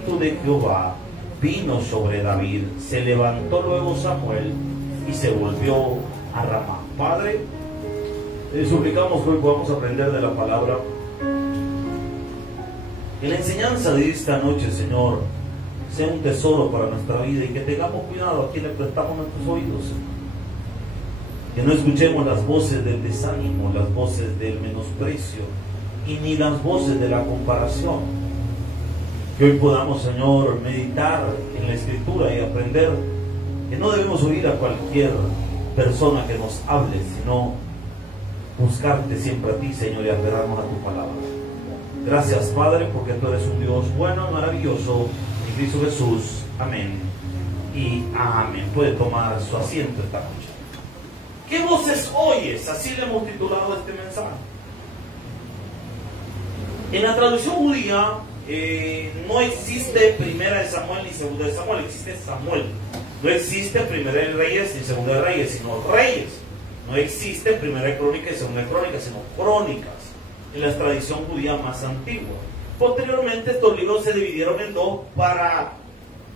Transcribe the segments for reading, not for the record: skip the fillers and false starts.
Espíritu de Jehová vino sobre David, se levantó luego Samuel y se volvió a Ramá. Padre, suplicamos que hoy podamos aprender de la palabra. Que la enseñanza de esta noche, Señor, sea un tesoro para nuestra vida y que tengamos cuidado a quien le prestamos nuestros oídos, Señor. Que no escuchemos las voces del desánimo, las voces del menosprecio y ni las voces de la comparación. Que hoy podamos, Señor, meditar en la Escritura y aprender que no debemos oír a cualquier persona que nos hable, sino buscarte siempre a ti, Señor, y aferrarnos a tu palabra. Gracias, Padre, porque tú eres un Dios bueno, maravilloso, en Cristo Jesús. Amén y amén. Puede tomar su asiento esta noche. ¿Qué voces oyes? Así le hemos titulado este mensaje. En la traducción judía no existe primera de Samuel ni segunda de Samuel, existe Samuel. No existe primera de Reyes ni segunda de Reyes, sino Reyes. No existe primera de Crónicas y segunda de Crónicas, sino Crónicas, en la tradición judía más antigua. Posteriormente estos libros se dividieron en dos para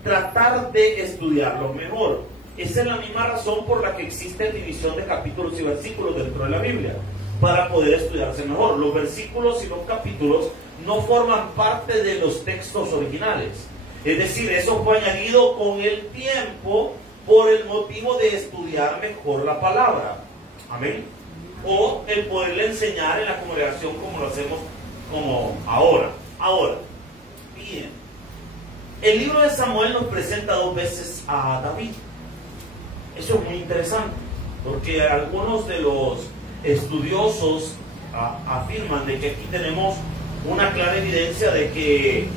tratar de estudiarlos mejor. Esa es la misma razón por la que existe división de capítulos y versículos dentro de la Biblia, para poder estudiarse mejor. Los versículos y los capítulos no forman parte de los textos originales. Es decir, eso fue añadido con el tiempo por el motivo de estudiar mejor la palabra. Amén. O el poderle enseñar en la congregación como lo hacemos como ahora. Ahora, bien, el libro de Samuel nos presenta dos veces a David. Eso es muy interesante, porque algunos de los estudiosos afirman de que aquí tenemos una clara evidencia de que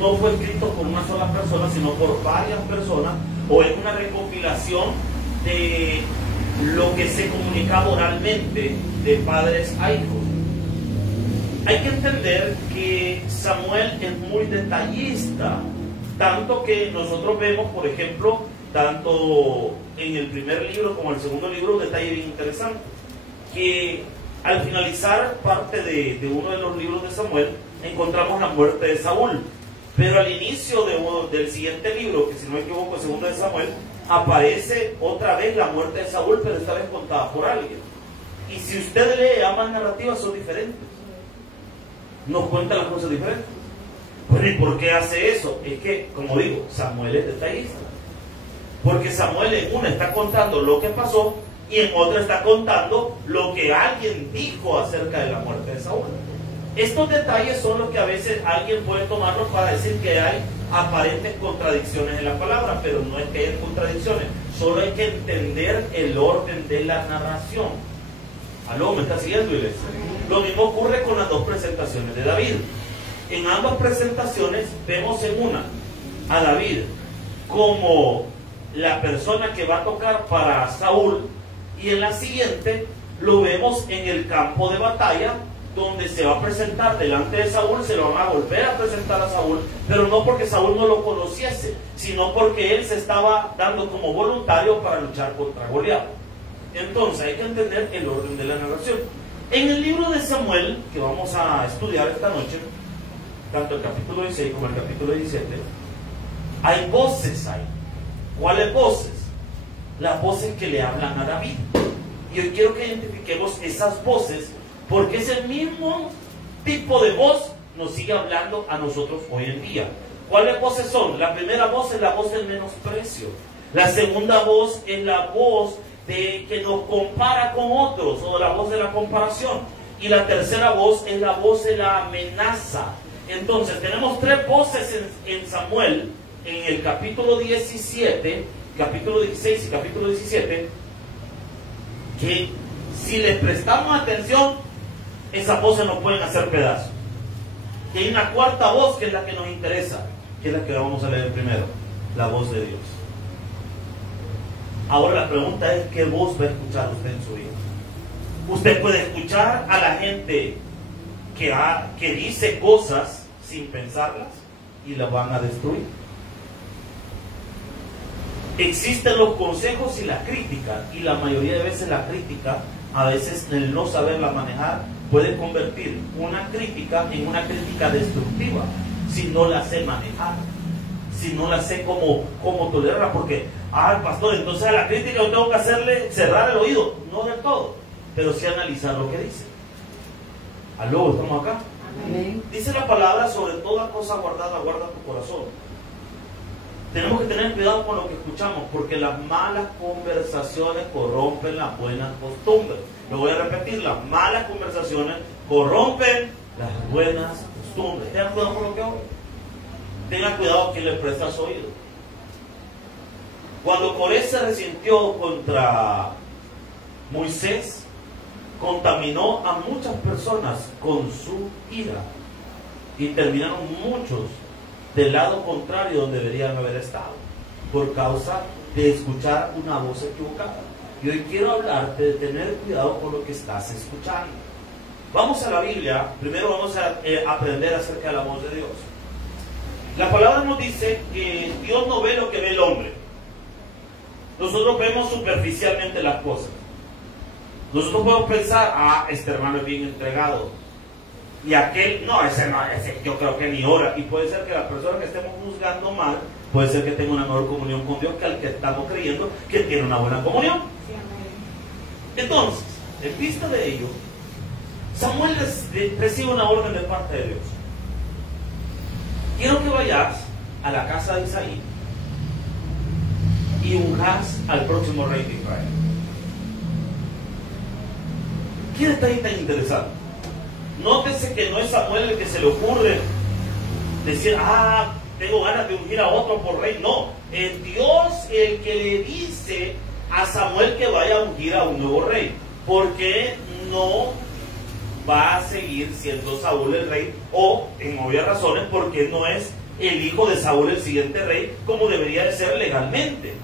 no fue escrito por una sola persona, sino por varias personas, o es una recopilación de lo que se comunicaba oralmente de padres a hijos. Hay que entender que Samuel es muy detallista, tanto que nosotros vemos, por ejemplo, tanto en el primer libro como en el segundo libro, un detalle bien interesante, que al finalizar parte de uno de los libros de Samuel, encontramos la muerte de Saúl, pero al inicio del siguiente libro, que si no me equivoco, el segundo de Samuel, aparece otra vez la muerte de Saúl, pero esta vez contada por alguien. Y si usted lee ambas narrativas, son diferentes, nos cuentan las cosas diferentes. Bueno, ¿y por qué hace eso? Es que, como digo, Samuel es detallista, porque Samuel en una está contando lo que pasó y en otra está contando lo que alguien dijo acerca de la muerte de Saúl. Estos detalles son los que a veces alguien puede tomarlos para decir que hay aparentes contradicciones en la palabra, pero no es que haya contradicciones, solo hay que entender el orden de la narración. ¿Aló? ¿Me está siguiendo, iglesia? Lo mismo ocurre con las dos presentaciones de David. En ambas presentaciones vemos en una a David como la persona que va a tocar para Saúl, y en la siguiente lo vemos en el campo de batalla, donde se va a presentar delante de Saúl, se lo van a volver a presentar a Saúl, pero no porque Saúl no lo conociese, sino porque él se estaba dando como voluntario para luchar contra Goliat. Entonces hay que entender el orden de la narración. En el libro de Samuel, que vamos a estudiar esta noche, tanto el capítulo 16 como el capítulo 17, hay voces ahí. ¿Cuáles voces? Las voces que le hablan a David. Y hoy quiero que identifiquemos esas voces, porque ese mismo tipo de voz nos sigue hablando a nosotros hoy en día. ¿Cuáles voces son? La primera voz es la voz del menosprecio. La segunda voz es la voz de que nos compara con otros, o la voz de la comparación. Y la tercera voz es la voz de la amenaza. Entonces tenemos tres voces en Samuel, en el capítulo 17, capítulo 16 y capítulo 17, que si les prestamos atención, esas voces nos pueden hacer pedazos. Y hay una cuarta voz que es la que nos interesa, que es la que vamos a leer primero, la voz de Dios. Ahora la pregunta es, ¿qué voz va a escuchar usted en su vida? Usted puede escuchar a la gente que dice cosas sin pensarlas y las van a destruir. Existen los consejos y la crítica, y la mayoría de veces la crítica, a veces el no saberla manejar, puede convertir una crítica en una crítica destructiva si no la sé manejar. si no la sé cómo tolerarla? Porque, pastor, entonces a la crítica yo tengo que hacerle cerrar el oído. No del todo, pero sí analizar lo que dice. ¿Aló? ¿Estamos acá? Amén. Dice la palabra: sobre toda cosa guardada, guarda tu corazón. Tenemos que tener cuidado con lo que escuchamos, porque las malas conversaciones corrompen las buenas costumbres. Lo voy a repetir: las malas conversaciones corrompen las buenas costumbres. Tengan cuidado con lo que oyen. Tengan cuidado a quien le presta su oído. Cuando Coré se resintió contra Moisés, contaminó a muchas personas con su ira, y terminaron muchos del lado contrario donde deberían haber estado, por causa de escuchar una voz equivocada. Y hoy quiero hablarte de tener cuidado con lo que estás escuchando. Vamos a la Biblia. Primero vamos a aprender acerca de la voz de Dios. La palabra nos dice que Dios no ve lo que ve el hombre. Nosotros vemos superficialmente las cosas. Nosotros podemos pensar: este hermano es bien entregado, y aquel, no, ese yo creo que ni ora. Y puede ser que la persona que estemos juzgando mal, puede ser que tenga una mejor comunión con Dios que al que estamos creyendo que tiene una buena comunión. Entonces, en vista de ello, Samuel recibe una orden de parte de Dios: quiero que vayas a la casa de Isaí y unjas al próximo rey de Israel. ¿Quién está ahí tan interesado? Nótese que no es Samuel el que se le ocurre decir: tengo ganas de ungir a otro por rey. No, es Dios el que le dice a Samuel que vaya a ungir a un nuevo rey, porque no va a seguir siendo Saúl el rey, o en obvias razones porque no es el hijo de Saúl el siguiente rey como debería de ser legalmente,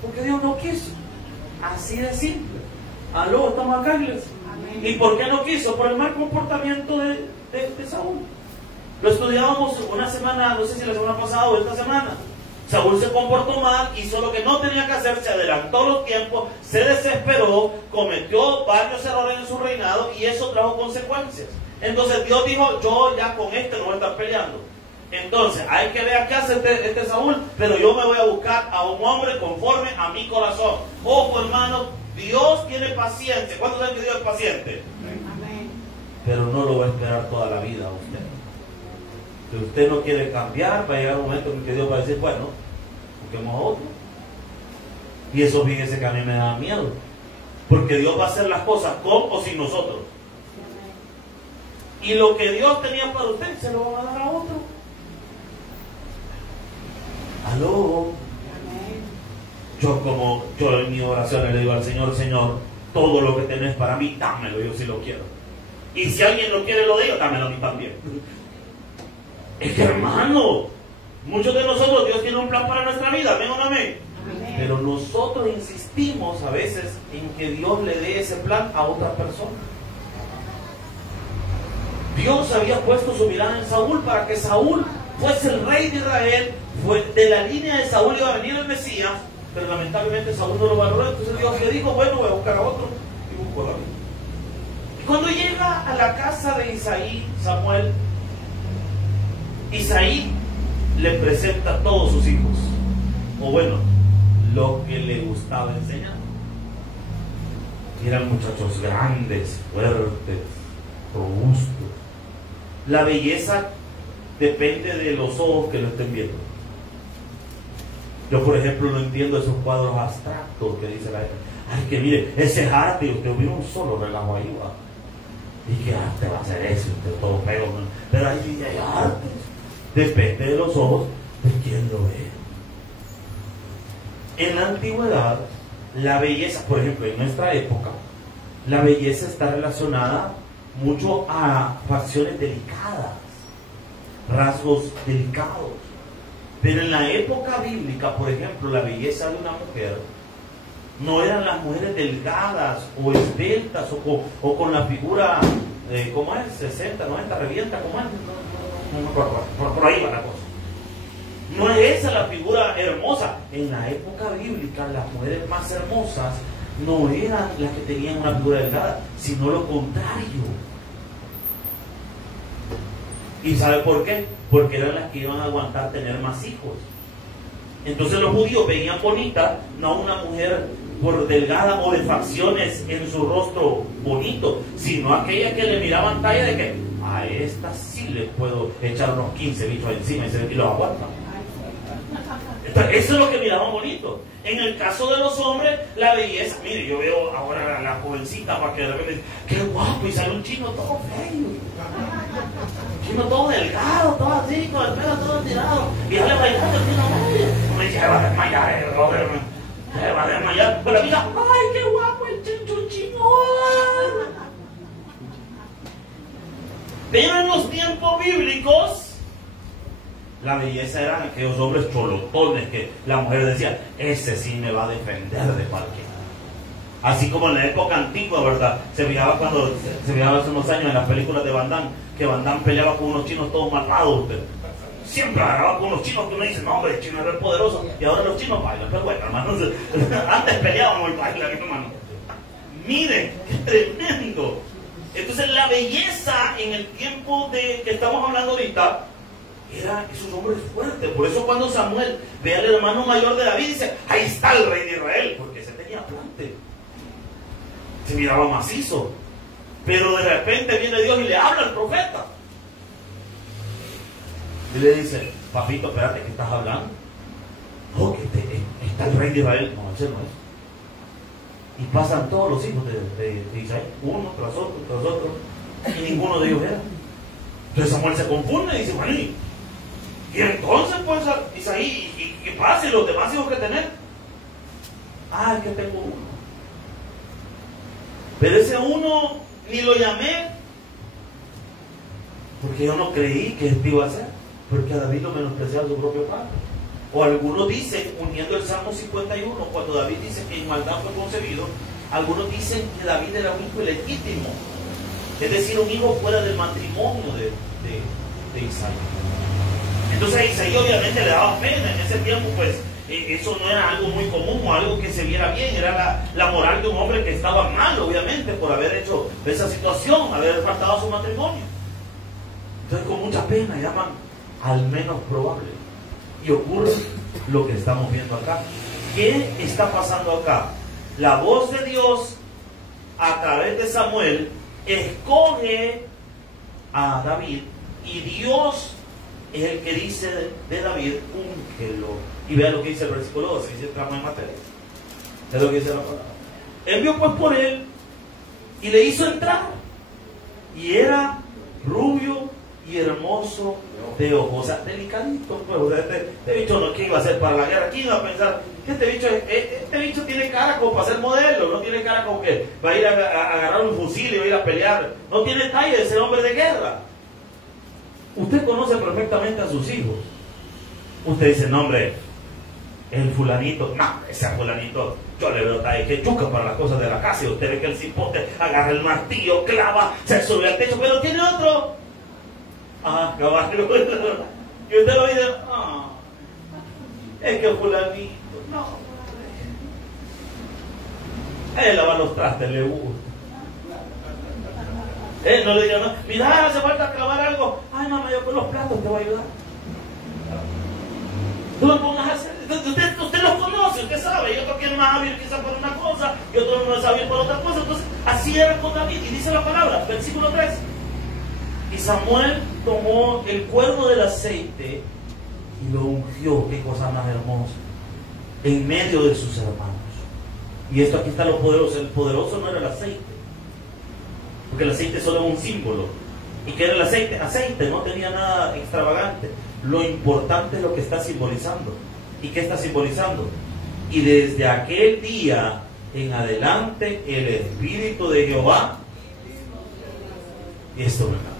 porque Dios no quiso. Así de simple. ¿Aló? ¿Estamos acá, iglesia? ¿Y por qué no quiso? Por el mal comportamiento de Saúl. Lo estudiábamos una semana, no sé si la semana pasada o esta semana. Saúl se comportó mal, hizo lo que no tenía que hacer, se adelantó los tiempos, se desesperó, cometió varios errores en su reinado, y eso trajo consecuencias. Entonces Dios dijo: yo ya con este no voy a estar peleando. Entonces hay que ver qué hace este Saúl, pero yo me voy a buscar a un hombre conforme a mi corazón. Ojo, hermano, Dios tiene paciencia. ¿Cuántos saben que Dios es paciente? Amén. Pero no lo va a esperar toda la vida a usted. Si usted no quiere cambiar, va a llegar un momento en que Dios va a decir: bueno, busquemos a otro. Y eso, fíjese que a mí me da miedo, porque Dios va a hacer las cosas con o sin nosotros. Y lo que Dios tenía para usted se lo va a dar a otro. ¿Aló? Yo en mi oración le digo al Señor: Señor, todo lo que tenés para mí, dámelo, yo sí lo quiero. Y si alguien lo quiere, lo digo, dámelo a mí también. Es que, hermano, muchos de nosotros, Dios tiene un plan para nuestra vida, amén o no amén. Amén. Pero nosotros insistimos a veces en que Dios le dé ese plan a otra persona. Dios había puesto su mirada en Saúl para que Saúl fuese el rey de Israel. De la línea de Saúl iba a venir el Mesías, pero lamentablemente Saúl no lo valoró. Entonces Dios le dijo: bueno, voy a buscar a otro, y buscó a David. Y cuando llega a la casa de Isaí, Samuel, Isaí le presenta a todos sus hijos, o bueno, lo que le gustaba enseñar. Y eran muchachos grandes, fuertes, robustos. La belleza depende de los ojos que lo estén viendo. Yo, por ejemplo, no entiendo esos cuadros abstractos que dice la gente: ay, que mire, ese es arte, y usted hubiera un solo relajo ahí, va. ¿Y qué arte va a ser eso? Usted todo feo, ¿no? Pero ahí hay arte. Depende de los ojos de quien lo ve. En la antigüedad, la belleza, por ejemplo, en nuestra época, la belleza está relacionada mucho a facciones delicadas, rasgos delicados. Pero en la época bíblica, por ejemplo, la belleza de una mujer no eran las mujeres delgadas o esbeltas o con la figura, ¿cómo es? 60, 90, revienta, ¿cómo es? Por ahí va la cosa. No es esa la figura hermosa. En la época bíblica, las mujeres más hermosas no eran las que tenían una figura delgada, sino lo contrario. ¿Y sabe por qué? Porque eran las que iban a aguantar tener más hijos. Entonces los judíos veían bonita no a una mujer por delgada o de facciones en su rostro bonito, sino aquella que le miraban talla de que a esta sí le puedo echar unos 15 bichos encima y los aguantan. Entonces, eso es lo que miraban bonito. En el caso de los hombres, la belleza, mire, yo veo ahora a la jovencita para que de repente, qué guapo, y sale un chino todo feo, chino todo delgado, todo así, con el pelo todo tirado, y sale bailando el chino, me dice, va a desmayar, se va a desmayar, pero diga, ay, qué guapo el chinchón. Pero en los tiempos bíblicos, la belleza eran aquellos hombres cholotones que la mujer decía, ese sí me va a defender de cualquiera. Así como en la época antigua, ¿verdad? Se miraba hace unos años en las películas de Van Damme, que Van Damme peleaba con unos chinos todos malvados. Siempre agarraba con unos chinos que uno dice, no hombre, el chino es poderoso. Y ahora los chinos bailan, pero bueno, hermano, antes peleábamos el baile, hermano. Miren, qué tremendo. Entonces la belleza en el tiempo de que estamos hablando ahorita, era esos hombres fuertes. Por eso cuando Samuel ve al hermano mayor de David, dice, ahí está el rey de Israel, porque ese tenía plante, se miraba macizo. Pero de repente viene Dios y le habla al profeta y le dice, papito, espérate, ¿qué estás hablando? No, que está el rey de Israel. No, ese no es. Y pasan todos los hijos de Israel, uno tras otro, y ninguno de ellos era. Entonces Samuel se confunde y dice, bueno, y entonces pues Isaí, ¿y qué pasa? ¿Y los demás hijos que tener? Ah, es que tengo uno. Pero ese uno ni lo llamé, porque yo no creí que esto iba a ser, porque a David lo menospreciaba su propio padre. O algunos dicen, uniendo el Salmo 51, cuando David dice que en maldad fue concebido, algunos dicen que David era un hijo ilegítimo, es decir, un hijo fuera del matrimonio de Isaí. Entonces a Isaí obviamente le daba pena. En ese tiempo pues eso no era algo muy común o algo que se viera bien, era la moral de un hombre que estaba mal, obviamente, por haber hecho esa situación, haber faltado a su matrimonio. Entonces con mucha pena llaman al menos probable, y ocurre lo que estamos viendo acá. ¿Qué está pasando acá? La voz de Dios a través de Samuel escoge a David, y Dios es el que dice de David, úngelo. Y vean lo que dice el versículo 12, dice tramo en materia. Es lo que dice la palabra. Envió pues por él y le hizo entrar, y era rubio y hermoso de ojos, o sea, delicadito. Pues, este bicho no, ¿qué iba a hacer para la guerra? ¿Quién iba a pensar que este bicho tiene cara como para ser modelo? No tiene cara como que va a ir a agarrar un fusil y va a ir a pelear. No tiene talla de ser hombre de guerra. Usted conoce perfectamente a sus hijos. Usted dice, no hombre, el fulanito, no, ese fulanito, yo le veo talla que chuca para las cosas de la casa, y usted ve que el cipote agarra el martillo, clava, se sube al techo, pero tiene otro. Ah, caballo. Y usted lo dice, es que fulanito, no. Él lava los trastes, le gusta. No le diga, no, mira, hace falta clavar algo. Ay, mamá, yo con los platos te voy a ayudar. Tú lo pongas a hacer. Usted los conoce, usted sabe. Y otro que es más hábil quizás por una cosa, y otro no es hábil por otra cosa. Entonces, así era con David. Y dice la palabra, versículo 3. Y Samuel tomó el cuerno del aceite y lo ungió. Qué cosa más hermosa. En medio de sus hermanos. Y esto aquí está lo poderoso. El poderoso no era el aceite, porque el aceite solo es un símbolo. ¿Y qué era el aceite? Aceite, no tenía nada extravagante. Lo importante es lo que está simbolizando. ¿Y qué está simbolizando? Y desde aquel día en adelante el Espíritu de Jehová, y esto me encanta.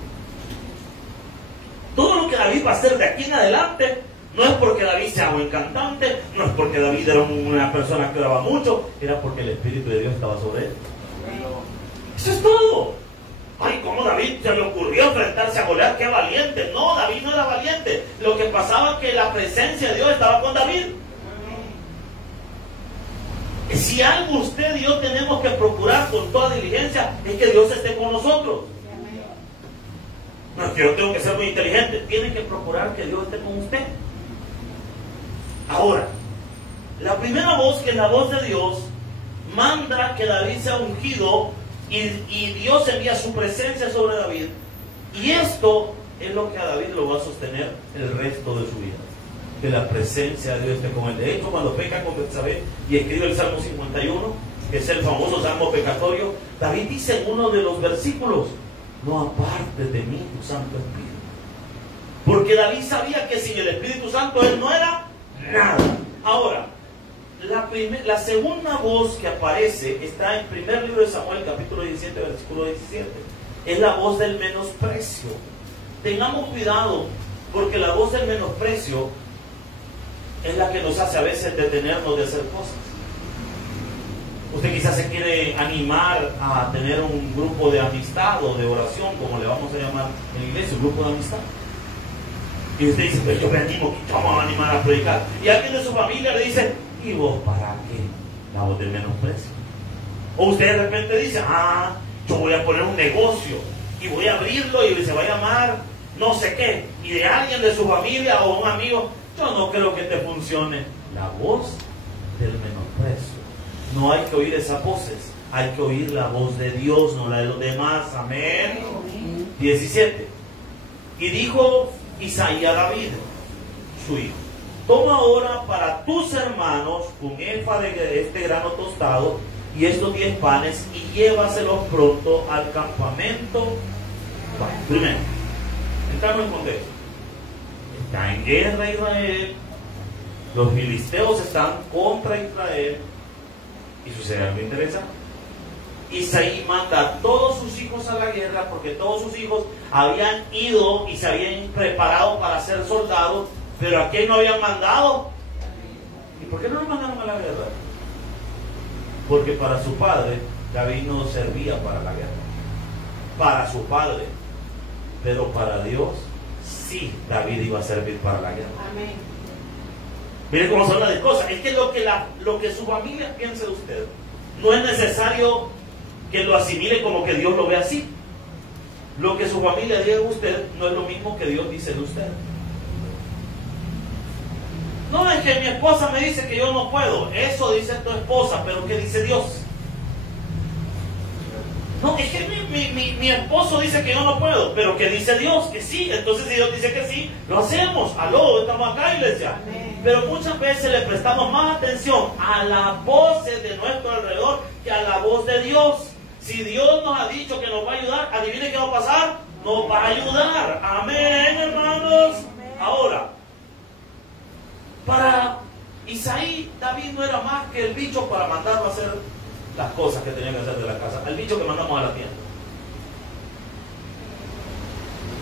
Todo lo que David va a hacer de aquí en adelante no es porque David sea buen cantante, no es porque David era una persona que oraba mucho, era porque el Espíritu de Dios estaba sobre él. Eso es todo. Ay, ¿cómo David se le ocurrió enfrentarse a Goliat? ¡Qué valiente! No, David no era valiente. Lo que pasaba es que la presencia de Dios estaba con David. Si algo usted y yo tenemos que procurar con toda diligencia, es que Dios esté con nosotros. No es que yo tengo que ser muy inteligente. Tiene que procurar que Dios esté con usted. Ahora, la primera voz, que es la voz de Dios, manda que David sea ungido y Dios envía su presencia sobre David. Y esto es lo que a David lo va a sostener el resto de su vida. Que la presencia de Dios esté con él. De hecho, cuando peca con Betsabé y escribe el Salmo 51, que es el famoso Salmo pecatorio, David dice en uno de los versículos: no apartes de mí tu Santo Espíritu. Porque David sabía que sin el Espíritu Santo él no era nada. Ahora, la segunda voz que aparece está en primer libro de Samuel, capítulo 17, versículo 17. Es la voz del menosprecio. Tengamos cuidado, porque la voz del menosprecio es la que nos hace a veces detenernos de hacer cosas. Usted quizás se quiere animar a tener un grupo de amistad o de oración, como le vamos a llamar en la iglesia, un grupo de amistad. Y usted dice: pues yo me animo, vamos a animar a predicar. Y alguien de su familia le dice: ¿y vos para qué? La voz del menosprecio. O usted de repente dice: yo voy a poner un negocio y voy a abrirlo y se va a llamar no sé qué. Y de alguien de su familia o un amigo: yo no creo que te funcione. La voz del menosprecio. No hay que oír esas voces, hay que oír la voz de Dios, no la de los demás. Amén. 17. Y dijo Isaías a David, su hijo: toma ahora para tus hermanos un efa de este grano tostado y estos 10 panes y llévaselos pronto al campamento. Bueno, primero, entramos en contexto. Está en guerra Israel, los filisteos están contra Israel y sucede algo interesante. Isaí manda a todos sus hijos a la guerra porque todos sus hijos habían ido y se habían preparado para ser soldados, pero ¿a quién no habían mandado? ¿Y por qué no lo mandaron a la guerra? Porque para su padre David no servía para la guerra, para su padre, pero para Dios sí David iba a servir para la guerra. Amén. Miren cómo se habla de cosas. Es que lo que su familia piense de usted no es necesario que lo asimile como que Dios lo ve así. Lo que su familia diga de usted no es lo mismo que Dios dice de usted. No, es que mi esposa me dice que yo no puedo. Eso dice tu esposa, pero ¿qué dice Dios? No, es que mi esposo dice que yo no puedo, pero ¿qué dice Dios? Que sí. Entonces si Dios dice que sí, lo hacemos. Aló, estamos acá, iglesia. Amén. Pero muchas veces le prestamos más atención a las voces de nuestro alrededor que a la voz de Dios. Si Dios nos ha dicho que nos va a ayudar, adivine qué va a pasar. Nos va a ayudar. Amén, hermanos. Amén. Ahora, para Isaí, David no era más que el bicho para mandarlo a hacer las cosas que tenía que hacer de la casa. El bicho que mandamos a la tienda.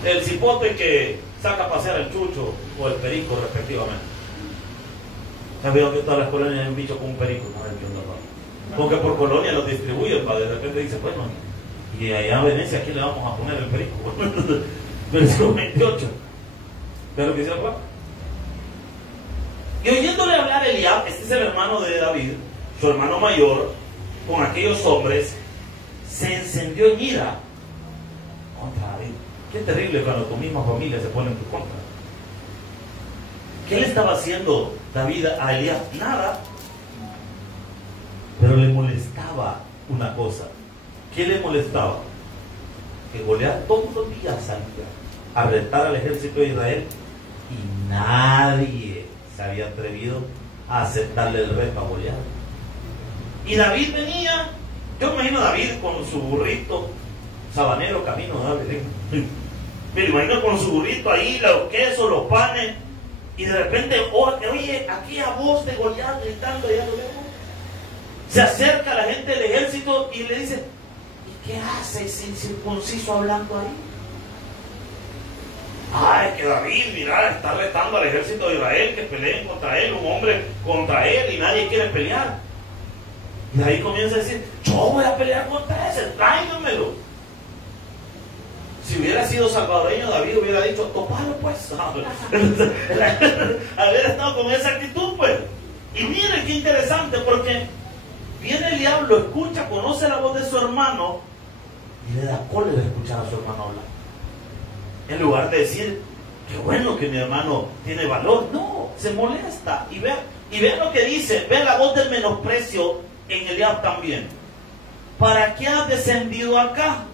El cipote que saca a pasear el chucho o el perico respectivamente. ¿Sabes que todas las colonias hay un bicho con un perico? Porque por colonia los distribuyen, para de repente dice: bueno, y allá en Venecia, ¿aquí le vamos a poner el perico? Versículo 28. ¿Pero lo que dice el Papa? Y oyéndole hablar Eliab, este es el hermano de David, su hermano mayor, con aquellos hombres, se encendió en ira contra David. Qué terrible cuando tu misma familia se pone en tu contra. ¿Qué le estaba haciendo David a Eliab? Nada. Pero le molestaba una cosa. ¿Qué le molestaba? Que Goliat todos los días salía a retar al ejército de Israel y nadie se había atrevido a aceptarle el reto a Goliat. Y David venía, yo me imagino a David con su burrito sabanero camino de David. Me lo imagino con su burrito ahí, los quesos, los panes, y de repente oye aquella voz de Goliat gritando allá a lo lejos. Se acerca a la gente del ejército y le dice: ¿y qué hace ese incircunciso hablando ahí? Ay, que David, mira, está retando al ejército de Israel que peleen contra él, un hombre contra él, y nadie quiere pelear. Y ahí comienza a decir: yo voy a pelear contra ese, tráigamelo. Si hubiera sido salvadoreño, David hubiera dicho: topalo pues. Haber estado con esa actitud, pues. Y miren qué interesante, porque viene el diablo, escucha, conoce la voz de su hermano y le da cólera escuchar a su hermano hablar. En lugar de decir: qué bueno que mi hermano tiene valor. No, se molesta. Y vean lo que dice, vean la voz del menosprecio en Eliab también. ¿Para qué has descendido acá?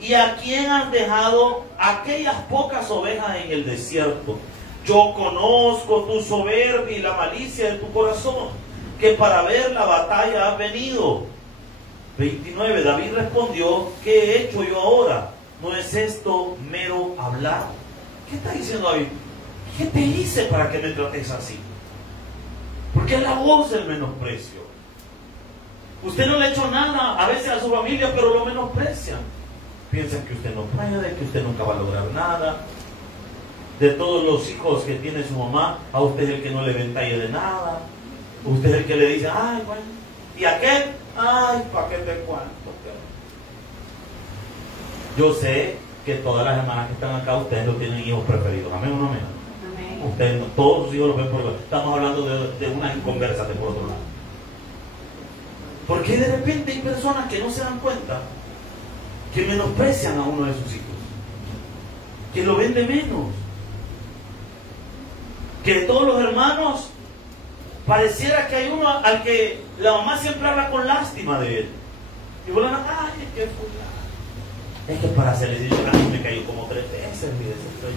¿Y a quién has dejado aquellas pocas ovejas en el desierto? Yo conozco tu soberbia y la malicia de tu corazón, que para ver la batalla has venido. 29. David respondió: ¿qué he hecho yo ahora? ¿No es esto mero hablar? ¿Qué está diciendo David? ¿Qué te hice para que me trates así? Porque es la voz del menosprecio. Usted no le ha hecho nada a veces a su familia, pero lo menosprecian. Piensan que usted no puede, que usted nunca va a lograr nada. De todos los hijos que tiene su mamá, a usted es el que no le ventalle de nada. Usted es el que le dice: ay, bueno. ¿Y aquel? Ay, ¿para qué te cuento? Yo sé que todas las hermanas que están acá, ustedes no tienen hijos preferidos. ¿Amén o no amén? Amén. Ustedes, todos sus hijos los ven por igual. Estamos hablando de unas inconversas de por otro lado. Porque de repente hay personas que no se dan cuenta que menosprecian a uno de sus hijos, que lo ven de menos, que de todos los hermanos pareciera que hay uno al que la mamá siempre habla con lástima de él. Y vuelven a: ay, es que fulano. Es que para hacerle decir, a mí me cayó como 3 veces,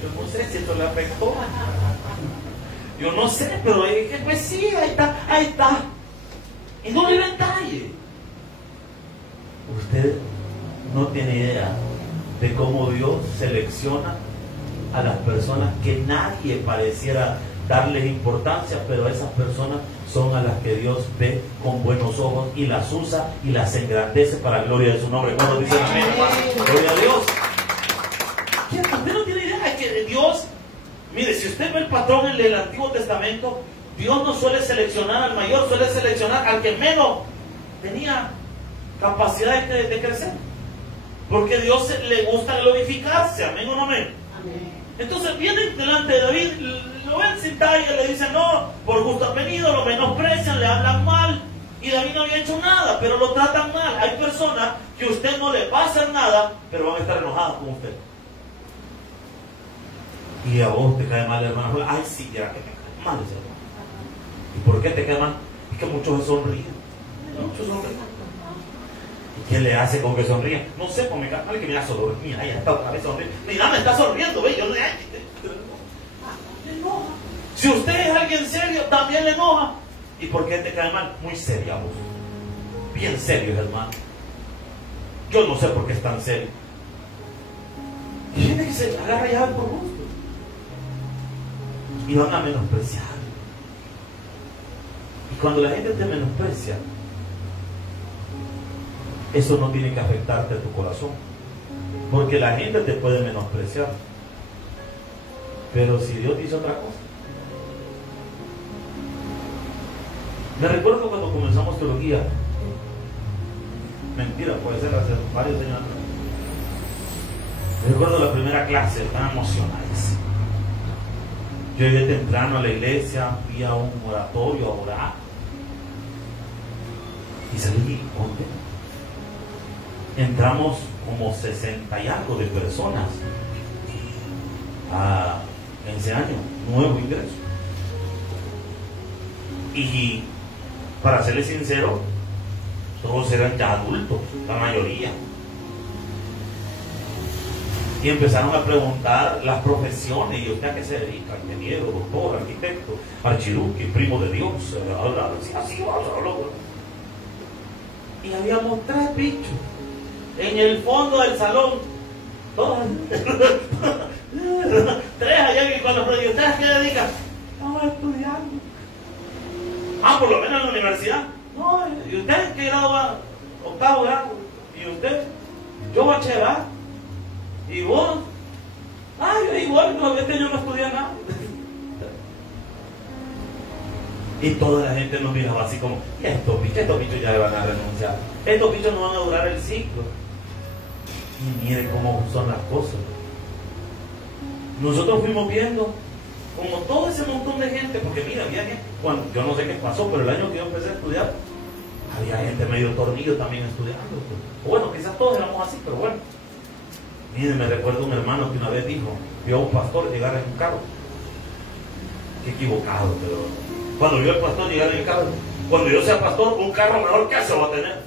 yo no sé si esto le afectó. Yo no sé, pero es que pues sí, ahí está. Y no le detalle. Usted no tiene idea de cómo Dios selecciona a las personas que nadie pareciera darles importancia, pero esas personas son a las que Dios ve con buenos ojos y las usa y las engrandece para la gloria de su nombre. Cuando dicen amén, hermano, gloria a Dios. Usted no tiene idea de que Dios, mire, si usted ve el patrón en el Antiguo Testamento, Dios no suele seleccionar al mayor, suele seleccionar al que menos tenía capacidad de crecer. Porque a Dios le gusta glorificarse, amén o no amén. Entonces vienen delante de David, lo ven sin talla, le dicen: no, por gusto has venido, lo menosprecian, le hablan mal. Y David no había hecho nada, pero lo tratan mal. Hay personas que usted no le va a hacer nada, pero van a estar enojadas con usted. Y a vos te cae mal, hermano. Ay, sí, ya que me cae mal ese hermano. ¿Y por qué te cae mal? Es que muchos se sonríen. Muchos sonríen. ¿Y qué le hace con que sonríe? No sé, pues me cae mal que me da sonríe. Mira, ya está otra vez sonriendo. Mira, me está sonriendo, ve. Yo no le enoja. Si usted es alguien serio, también le enoja. ¿Y por qué te cae mal? Muy seria vos. Bien serio, hermano. Yo no sé por qué es tan serio. Y hay gente que se agarra ya por gusto. Y van a menospreciar. Y cuando la gente te menosprecia, eso no tiene que afectarte a tu corazón, porque la gente te puede menospreciar, pero si Dios dice otra cosa. Me recuerdo cuando comenzamos teología, mentira, puede ser hace varios años atrás. Me recuerdo la primera clase, tan emocionales. Yo llegué temprano a la iglesia, fui a un oratorio a orar y salí contento. Entramos como 60 y algo de personas en ese año, nuevo ingreso. Y para serles sincero, todos eran ya adultos, la mayoría. Y empezaron a preguntar las profesiones: ¿y usted a qué se dedica? Ingeniero, doctor, arquitecto, archiduque, primo de Dios, así. Y habíamos 3 bichos en el fondo del salón, todos 3 allá. Y cuando pregunté: ¿ustedes a qué dedican? Estamos estudiando. Por lo menos en la universidad. No, ¿y usted qué grado va? 8º grado. ¿Y usted? Yo bachillerato. ¿Y vos? Yo igual, no, yo no estudié nada. Y toda la gente nos miraba así como: estos bichos ya le van a renunciar. Estos bichos no van a durar el ciclo. Y mire cómo son las cosas. Nosotros fuimos viendo como todo ese montón de gente, porque mira, había gente, bueno, yo no sé qué pasó, pero el año que yo empecé a estudiar, había gente medio tornillo también estudiando. Bueno, quizás todos éramos así, pero bueno. Miren, me recuerdo un hermano que una vez dijo, vio a un pastor llegar en un carro. Qué equivocado, pero cuando vio al pastor llegar en el carro, cuando yo sea pastor, un carro mejor que ese va a tener.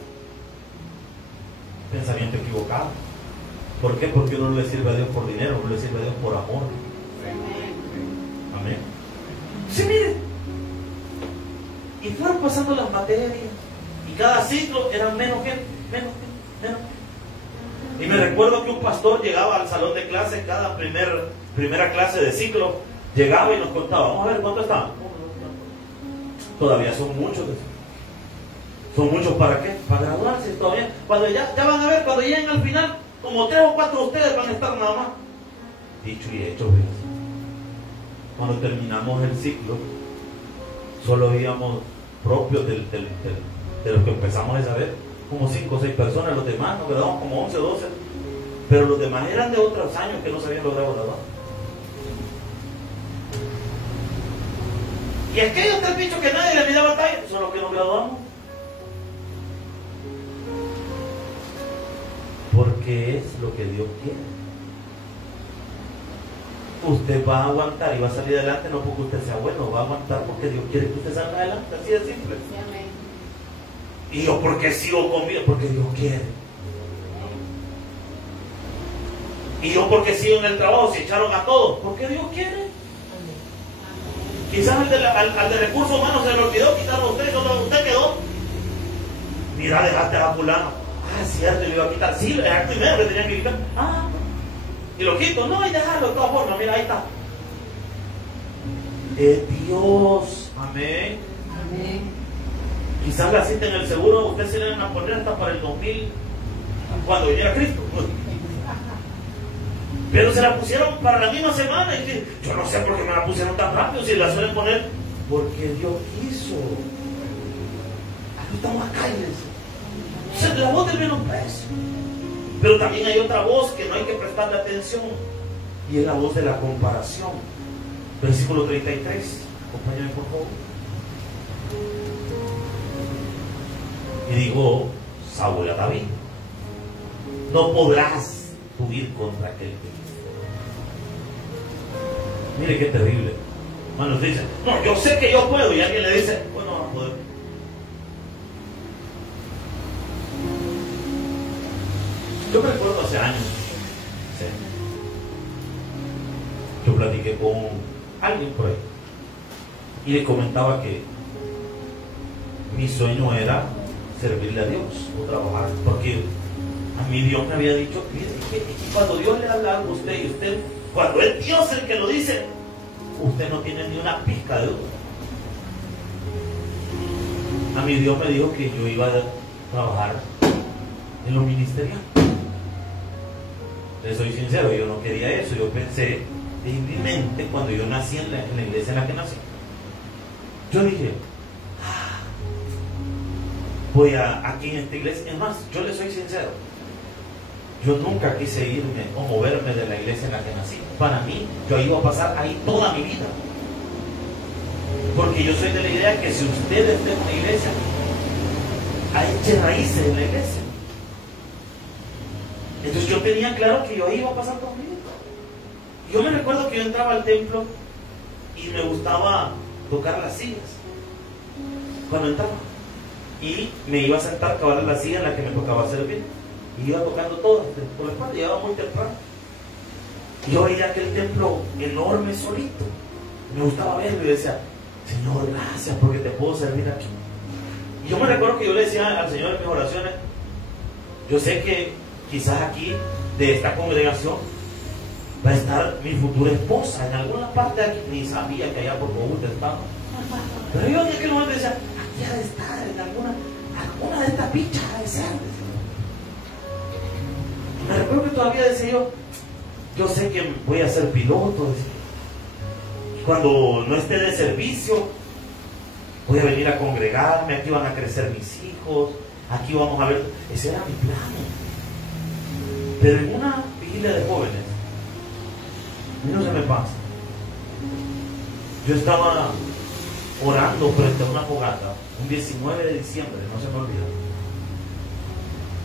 Pensamiento equivocado. ¿Por qué? Porque uno no le sirve a Dios por dinero, uno le sirve a Dios por amor. Amén. Sí, miren. Y fueron pasando las materias. Y cada ciclo eran menos gente. Y me recuerdo que un pastor llegaba al salón de clase, cada primera clase de ciclo, llegaba y nos contaba, vamos a ver cuánto están. Todavía son muchos. ¿Son muchos para qué? Para graduarse todavía. Cuando ya van a ver, cuando lleguen al final, como 3 o 4 de ustedes van a estar nada más. Dicho y hecho, ¿ves? Cuando terminamos el ciclo, solo íbamos propios de los que empezamos a saber, como 5 o 6 personas. Los demás nos quedamos como 11 o 12. Pero los demás eran de otros años que no se habían logrado graduar. Y aquellos 3 bichos que nadie le miraba batalla son los que nos graduamos. Porque es lo que Dios quiere. Usted va a aguantar y va a salir adelante no porque usted sea bueno, va a aguantar porque Dios quiere que usted salga adelante, así de simple. Y yo, ¿por qué sigo conmigo? Porque Dios quiere. Y yo, ¿por qué sigo en el trabajo? Si echaron a todos, porque Dios quiere. Quizás al de recursos humanos se le olvidó quitarlo a usted, solo usted quedó. Mira, dejaste a fulano. Ah, cierto, le iba a quitar. Sí, es acto y medio que tenía que quitar. Ah, y lo quito. No, y dejarlo de todas formas. Mira, ahí está. Es Dios. Amén. Amén. Quizás la cita en el seguro, usted se le van a poner hasta para el 2000, cuando viniera Cristo. Pero se la pusieron para la misma semana. Y yo no sé por qué me la pusieron tan rápido. Si la suelen poner, porque Dios quiso. Aquí estamos acá, iglesia. Entonces, la voz del menosprecio. Pero también hay otra voz que no hay que prestarle atención. Y es la voz de la comparación. Versículo 33. Acompáñame, por favor. Y dijo Saúl a David: no podrás tú ir contra aquel que dice. Mire qué terrible. Hermanos, dice, no, yo sé que yo puedo. Y alguien le dice, bueno, no vas a poder. Yo me recuerdo hace años, ¿sí? Yo platiqué con alguien por ahí y le comentaba que mi sueño era servirle a Dios o trabajar, porque a mí Dios me había dicho, mire, que cuando Dios le habla algo a usted y usted, cuando es Dios el que lo dice, usted no tiene ni una pizca de duda. A mí Dios me dijo que yo iba a trabajar en lo ministerial. Les soy sincero, yo no quería eso. Yo pensé en mi mente, cuando yo nací en la iglesia en la que nací, yo dije, voy aquí en esta iglesia. Es más, yo les soy sincero, yo nunca quise irme o moverme de la iglesia en la que nací. Para mí, yo iba a pasar ahí toda mi vida, porque yo soy de la idea que si usted está en una iglesia, eche raíces en la iglesia. Entonces yo tenía claro que yo iba a pasar toda mi vida. Yo me recuerdo que yo entraba al templo y me gustaba tocar las sillas cuando entraba, y me iba a sentar a cavar en la silla en la que me tocaba servir, y iba tocando todas por la espalda. Llegaba muy temprano. Yo veía aquel templo enorme solito, me gustaba verlo y decía, Señor, gracias porque te puedo servir aquí. Y yo me recuerdo que yo le decía al Señor en mis oraciones, yo sé que quizás aquí de esta congregación va a estar mi futura esposa en alguna parte de aquí. Ni sabía que allá por Bogotá estaba, pero yo en aquel momento decía, aquí ha de estar en alguna de estas pichas, ha de ser. Me recuerdo que todavía decía yo sé que voy a ser piloto, decía. Cuando no esté de servicio voy a venir a congregarme, aquí van a crecer mis hijos, aquí vamos a ver. Ese era mi plan. Pero en una vigilia de jóvenes, no se me pasa, yo estaba orando frente a una fogata un 19 de diciembre, no se me olvida,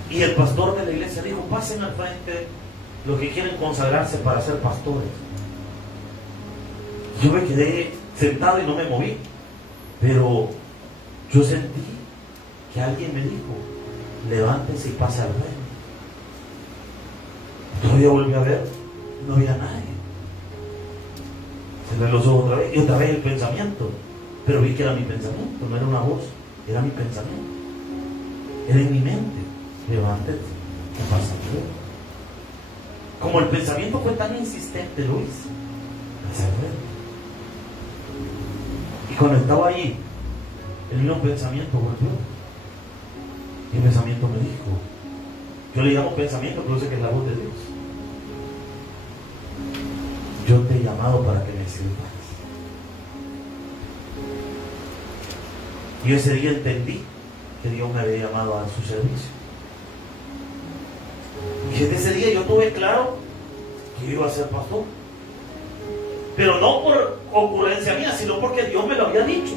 y el pastor de la iglesia dijo, pasen al frente los que quieren consagrarse para ser pastores. Yo me quedé sentado y no me moví, pero yo sentí que alguien me dijo: levántese y pase al reino. Todavía volví a ver, no había nadie. Cerré los ojos otra vez y otra vez el pensamiento, pero vi que era mi pensamiento, no era una voz, era mi pensamiento, era en mi mente: levántate y pasa al reino. Como el pensamiento fue tan insistente, lo hice, pase al reino. Y cuando estaba allí, el mismo pensamiento volvió. Y el pensamiento me dijo, yo le llamo pensamiento, pero sé que es la voz de Dios: yo te he llamado para que me sirvas. Y ese día entendí que Dios me había llamado a su servicio. Y desde ese día yo tuve claro que yo iba a ser pastor. Pero no por ocurrencia mía, sino porque Dios me lo había dicho.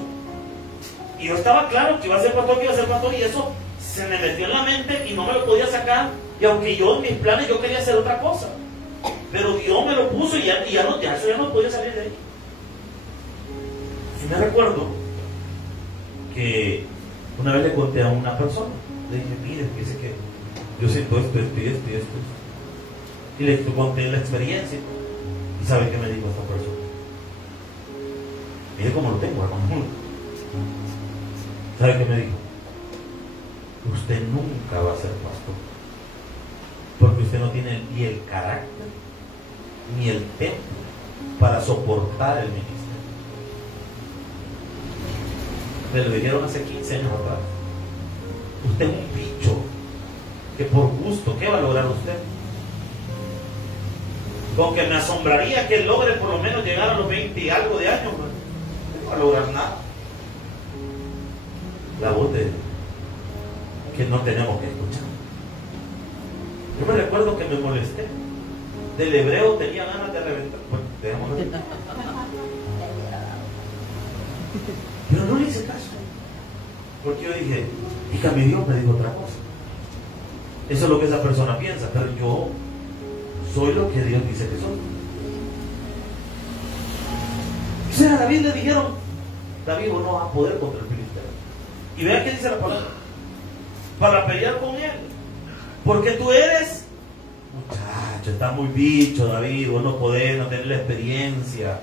Y yo estaba claro que iba a ser pastor, y eso se me metió en la mente y no me lo podía sacar. Y aunque yo en mis planes yo quería hacer otra cosa, pero Dios me lo puso y eso ya no podía salir de ahí. Y me recuerdo que una vez le conté a una persona, le dije: mire, dice que yo siento esto. Y le conté la experiencia. ¿Y sabe qué me dijo esta persona? Mire cómo lo tengo, hermano. ¿Sabe qué me dijo? Usted nunca va a ser pastor, porque usted no tiene ni el carácter ni el temple para soportar el ministerio. Me lo dijeron hace 15 años atrás. Usted es un bicho que por gusto, ¿qué va a lograr usted? Con que me asombraría que logre por lo menos llegar a los 20 y algo de años, no va a lograr nada. La voz de que no tenemos que escuchar. Yo me recuerdo que me molesté. Del hebreo tenía ganas de reventar. Bueno, dejémoslo. Pero no le hice caso, porque yo dije: hija, mi Dios me dijo otra cosa. Eso es lo que esa persona piensa, pero yo soy lo que Dios dice que soy. O sea, a David le dijeron: David, vos no vas a poder contra el filisteo. Y vean qué dice la palabra: para pelear con él, porque tú eres muchacho, estás muy bicho, David, vos no podés, no tenés la experiencia.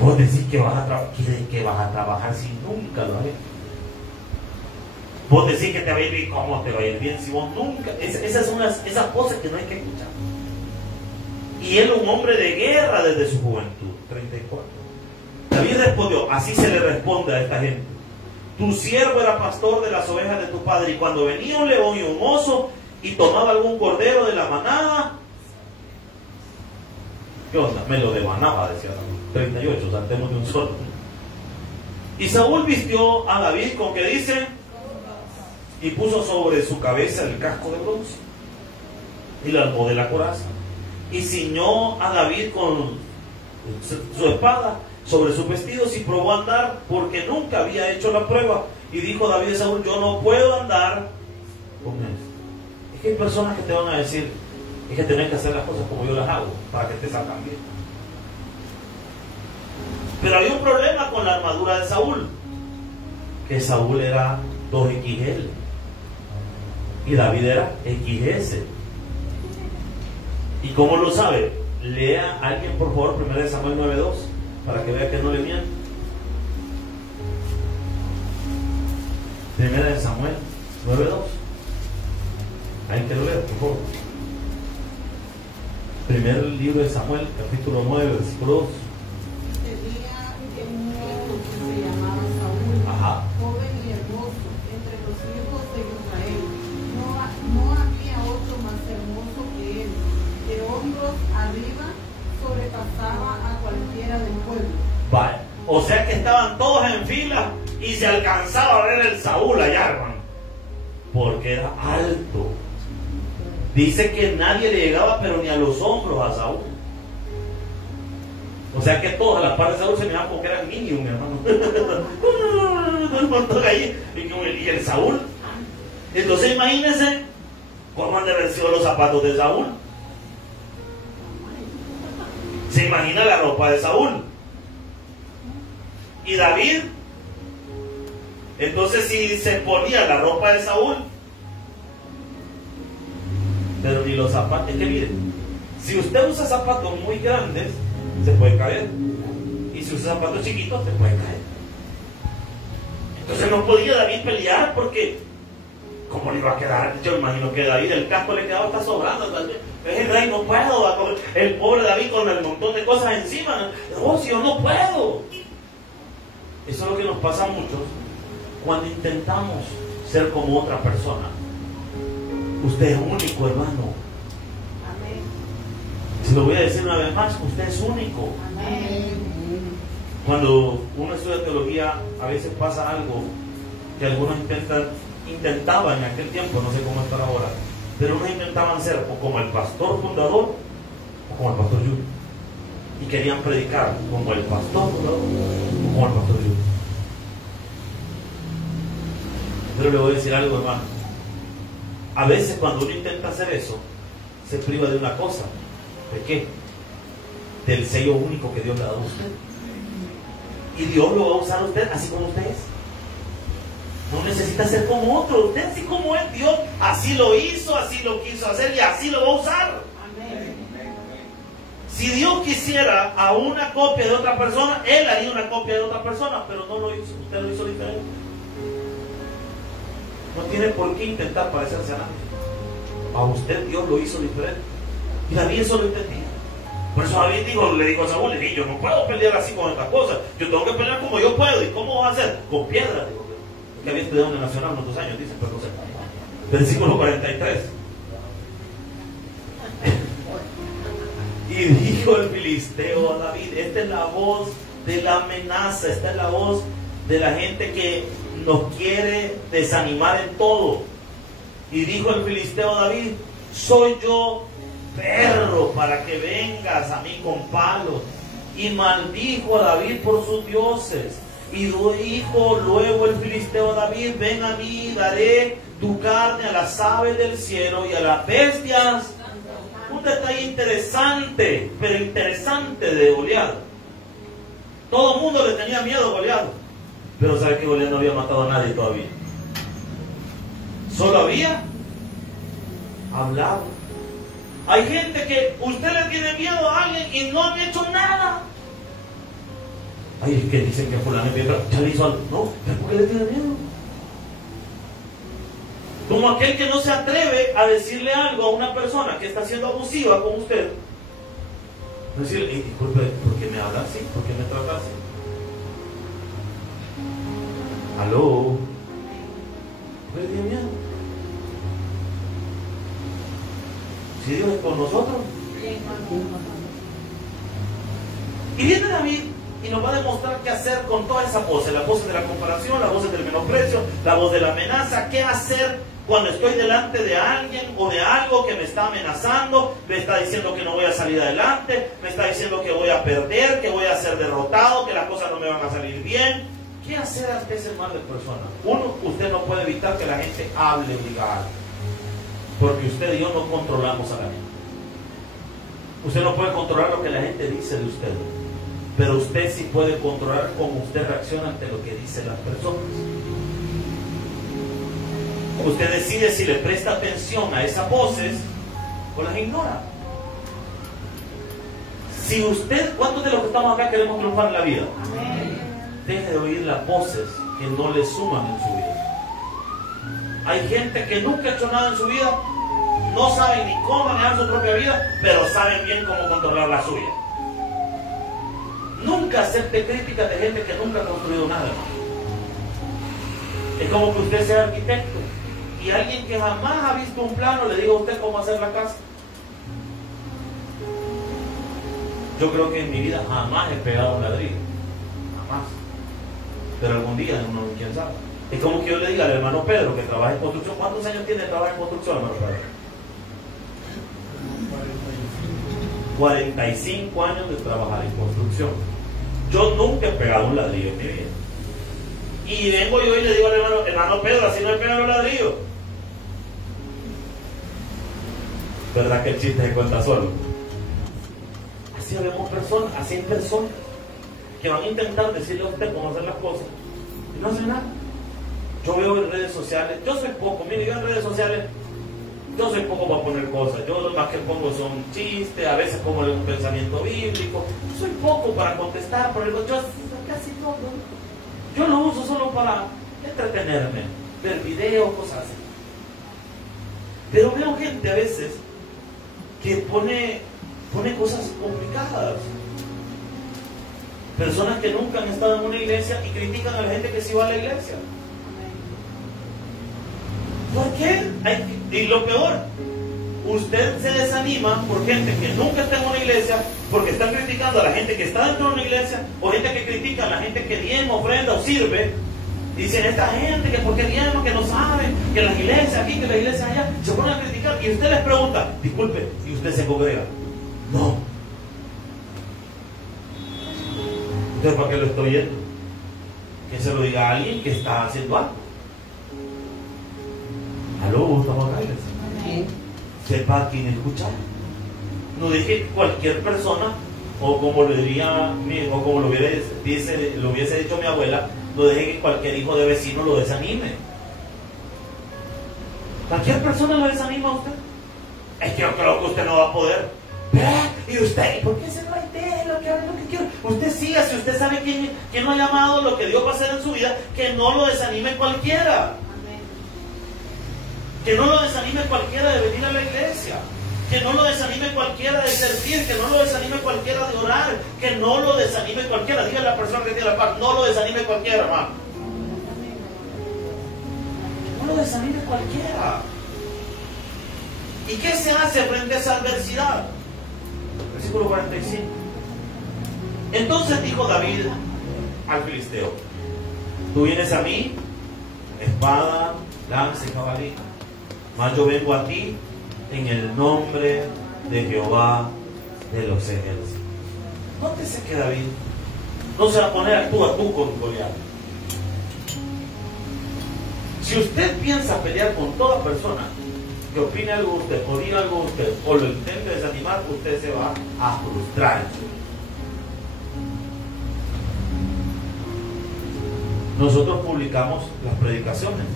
Vos decís que vas a trabajar si nunca lo has hecho. Vos decís que te va a ir bien. ¿Cómo te va a ir bien si vos nunca? Esas son esas cosas que no hay que escuchar. Y él, un hombre de guerra desde su juventud. 34. David respondió: así se le responde a esta gente: tu siervo era pastor de las ovejas de tu padre, y cuando venía un león y un oso y tomaba algún cordero de la manada, ¿qué onda? Me lo devanaba, decía David. 38, saltemos de un solo. Y Saúl vistió a David con que dice, y puso sobre su cabeza el casco de bronce y la armó de la coraza, y ciñó a David con su espada sobre sus vestidos, y probó a andar, porque nunca había hecho la prueba. Y dijo David a Saúl: yo no puedo andar con esto. Es que hay personas que te van a decir: es que tenés que hacer las cosas como yo las hago para que te salgan bien. Pero había un problema con la armadura de Saúl, que Saúl era 2XL y David era XS. ¿Y cómo lo sabe? Lea alguien por favor 1 Samuel 9:2 para que vea que no le miento. 1 Samuel 9:2. Hay que leer, por favor. Primer libro de Samuel, capítulo 9, versículo 2. Se llamaba Saúl, Ajá. joven y hermoso, entre los hijos de Israel. No había otro más hermoso que él. De hombros arriba sobrepasaba a cualquiera del pueblo. Vale. O sea que estaban todos en fila y se alcanzaba a ver el Saúl allá, hermano, porque era alto. Dice que nadie le llegaba, pero ni a los hombros a Saúl. O sea que todas las partes de Saúl se miraban como que eran niños, mi hermano. Y el Saúl. Entonces imagínense ¿Cómo han de haber sido los zapatos de Saúl? ¿Se imagina la ropa de Saúl? Y David, entonces si se ponía la ropa de Saúl, pero ni los zapatos, es que miren, si usted usa zapatos muy grandes, se puede caer, y si usa zapatos chiquitos, se puede caer. Entonces no podía David pelear porque ¿cómo le iba a quedar? Yo imagino que a David el casco le quedaba hasta sobrando. Es el rey, no puedo. El pobre David con el montón de cosas encima. Oh, si yo no puedo. Eso es lo que nos pasa a muchos cuando intentamos ser como otra persona. Usted es único, hermano. Amén. Se lo voy a decir una vez más, usted es único. Amén. Cuando uno estudia teología, a veces pasa algo que algunos intentaban en aquel tiempo, no sé cómo estar ahora, pero unos intentaban ser o como el pastor fundador o como el pastor Yuri, y querían predicar como el pastor fundador o como el pastor Yuri. Pero le voy a decir algo, hermano, a veces cuando uno intenta hacer eso se priva de una cosa. ¿De qué? Del sello único que Dios le ha dado a usted. Y Dios lo va a usar a usted así como usted es. No necesita ser como otro, usted así como es. Dios así lo hizo, así lo quiso hacer y así lo va a usar. Amén. Si Dios quisiera a una copia de otra persona, Él haría una copia de otra persona, pero no lo hizo, usted lo hizo diferente. No tiene por qué intentar parecerse a nadie. A usted Dios lo hizo diferente. Y David eso lo entendía. Por eso David le dijo a Saúl, yo no puedo pelear así con estas cosas. Yo tengo que pelear como yo puedo. ¿Y cómo vas a hacer? Con piedras. Que había estudiado en el Nacional unos 2 años, dicen, pero no sé. Versículo 43. Y dijo el filisteo a David, esta es la voz de la amenaza, esta es la voz de la gente que nos quiere desanimar en todo. Y dijo el filisteo a David, soy yo perro para que vengas a mí con palos. Y maldijo a David por sus dioses. Y dijo luego el filisteo a David, ven a mí, daré tu carne a las aves del cielo y a las bestias. Un detalle interesante, pero interesante de Goliat. Todo el mundo le tenía miedo a Goliat, pero sabe que Goliat no había matado a nadie todavía. Solo había hablado. Hay gente que usted le tiene miedo a alguien y no han hecho nada. Ay, es que dicen que fulano ya le hizo algo. No, ¿por qué le tiene miedo? Como aquel que no se atreve a decirle algo a una persona que está siendo abusiva con usted. Decirle, disculpe, ¿por qué me habla así? ¿Por qué me trata así? ¿Aló? ¿Por qué le tiene miedo? Si Dios es con nosotros. Y viene David y nos va a demostrar qué hacer con todas esas voces, las voces de la comparación, las voces del menosprecio, la voz de la amenaza. ¿Qué hacer cuando estoy delante de alguien o de algo que me está amenazando, me está diciendo que no voy a salir adelante, me está diciendo que voy a perder, que voy a ser derrotado, que las cosas no me van a salir bien? ¿Qué hacer ante ese mal de persona? Uno, usted no puede evitar que la gente hable o diga algo, porque usted y yo no controlamos a la gente. Usted no puede controlar lo que la gente dice de usted, pero usted sí puede controlar cómo usted reacciona ante lo que dicen las personas. Usted decide si le presta atención a esas voces o las ignora. Si usted, ¿cuántos de los que estamos acá queremos triunfar en la vida? Amén. Deje de oír las voces que no le suman en su vida. Hay gente que nunca ha hecho nada en su vida, no saben ni cómo manejar su propia vida, pero saben bien cómo controlar la suya. Nunca acepte críticas de gente que nunca ha construido nada, hermano. Es como que usted sea arquitecto y alguien que jamás ha visto un plano le diga a usted cómo hacer la casa. Yo creo que en mi vida jamás he pegado un ladrillo, jamás, pero algún día uno, quién sabe. Es como que yo le diga al hermano Pedro que trabaja en construcción. ¿Cuántos años tiene de trabajar en construcción, hermano Pedro? 45 años de trabajar en construcción. Yo nunca he pegado un ladrillo en mi vida. Y vengo yo y le digo al hermano Pedro, así no he pegado un ladrillo. ¿Verdad que el chiste se cuenta solo? Así vemos personas, así hay personas que van a intentar decirle a usted cómo hacer las cosas y no hacen nada. Yo veo en redes sociales, yo soy poco, mire, yo en redes sociales, yo soy poco para poner cosas. Yo lo más que pongo son chistes, a veces pongo un pensamiento bíblico. Soy poco para contestar, por yo casi todo. Yo lo uso solo para entretenerme, ver videos, cosas así. Pero veo gente a veces que pone cosas complicadas. Personas que nunca han estado en una iglesia y critican a la gente que sí va a la iglesia. ¿Por qué? Y lo peor, usted se desanima por gente que nunca está en una iglesia, porque están criticando a la gente que está dentro de una iglesia, o gente que critica a la gente que diezma, ofrenda o sirve. Dicen, esta gente que porque diezma, que no sabe, que la iglesia aquí, que la iglesia allá, se ponen a criticar. Y usted les pregunta, disculpe, ¿y usted se congrega? No. Entonces, ¿para qué lo estoy oyendo? Que se lo diga a alguien que está haciendo algo. Aló, estamos acá, iglesia. Sepa a quién escuchar. No deje que cualquier persona, o como lo diría, o como lo hubiese dicho mi abuela, no deje que cualquier hijo de vecino lo desanime. Cualquier persona lo desanima a usted. Es que yo creo que usted no va a poder. ¿Y usted? ¿Por qué se lo entera? Lo que quiero? Usted siga, si usted sabe quién lo ha llamado, lo que Dios va a hacer en su vida, que no lo desanime cualquiera. Que no lo desanime cualquiera de venir a la iglesia. Que no lo desanime cualquiera de servir. Que no lo desanime cualquiera de orar. Que no lo desanime cualquiera. Dígale a la persona que tiene la paz, no lo desanime cualquiera, hermano. No lo desanime cualquiera. ¿Y qué se hace frente a esa adversidad? Versículo 45. Entonces dijo David al filisteo: tú vienes a mí, espada, lanza y jabalina, mas yo vengo a ti en el nombre de Jehová de los ejércitos. Nótese que David no se va a poner a tú con Goliat. Si usted piensa pelear con toda persona que opine algo de usted, o diga algo de usted, o lo intente desanimar, usted se va a frustrar. Nosotros publicamos las predicaciones